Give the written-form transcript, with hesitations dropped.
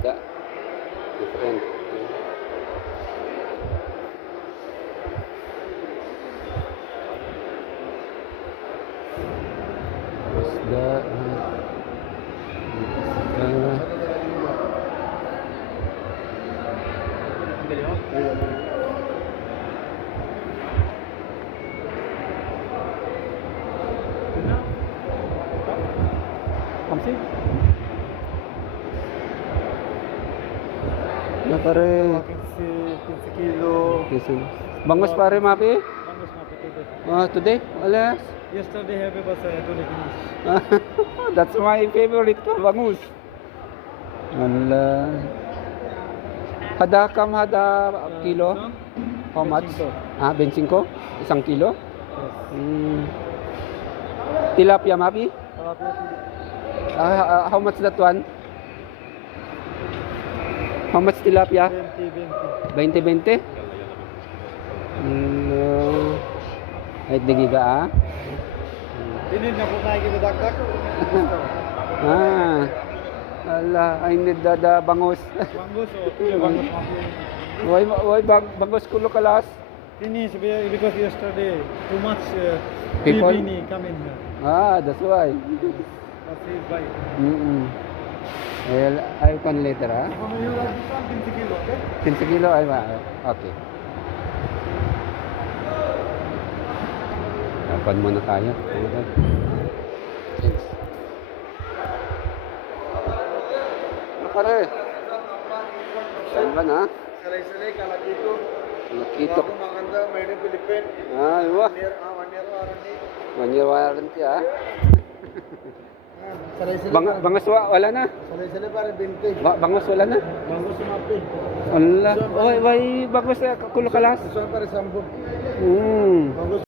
isda. Different. Isda. Kamsi? Na pare. 15 kilo. Bangus pare mapi? Bangus na today. Today? Alas. Yesterday heavy was today finish. That's my favorite bangus. Ala. Hada kam hada kilo? How much? 25? Isang kilo? Yes. Tilapia mapi? Tilapia How much that one? How much tilapia? 20. 20-20? Ay, digiga Dinid na po tayo kibadakdak. Ala, I need the bangus. Bangus o tuloy bangus mapi. Why bangus kulo kalas? Finish because yesterday too much People? Filipini come in here. That's why. That's it, bye. Well, I can later, Ano yung 15 kilo, okay? 15 kilo, okay. Kapan muna tayo. Thanks. Nakare. Saan ba na? Salay-salay, kalakito. Nakito. Bago maganda, made in Philippines. Iwa. 1 year warranty. 1 year warranty, Salay-salay. Bangus wala na. Salay-salay para 20. Bangus wala na. Bangus mapi. Wala. Why bangus kulo kalas? Gusto para 10. Hmm. Bangus